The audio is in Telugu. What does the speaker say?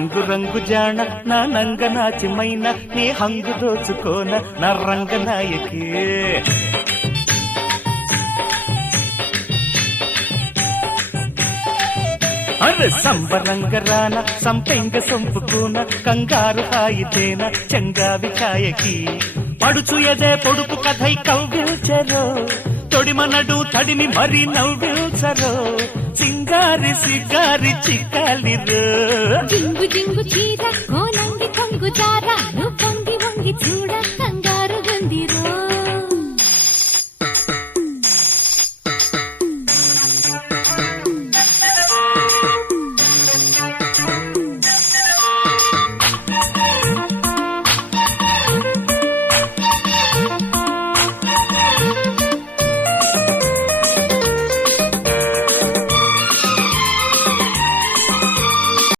రంగు రంగు జాణ నా నంగ నాచిమైన నీ హంగు దోచుకోన నా రంగనాయకి అరే సంబరంగరాన సంపెంగ సొంపుకోన కంగారు హాయితేన చెంగావి ఛాయకి పడుచు ఎదే పొడుపు కథై కవ్విల్చరో తొడిమనడు తడిని మరి నవ్విల్చరో సింగారి సిగారి చిక్కాలిరో జింగు జింగు చీర కోనంగి కొంగు జార నువ్వు పొంగి వంగి చూడ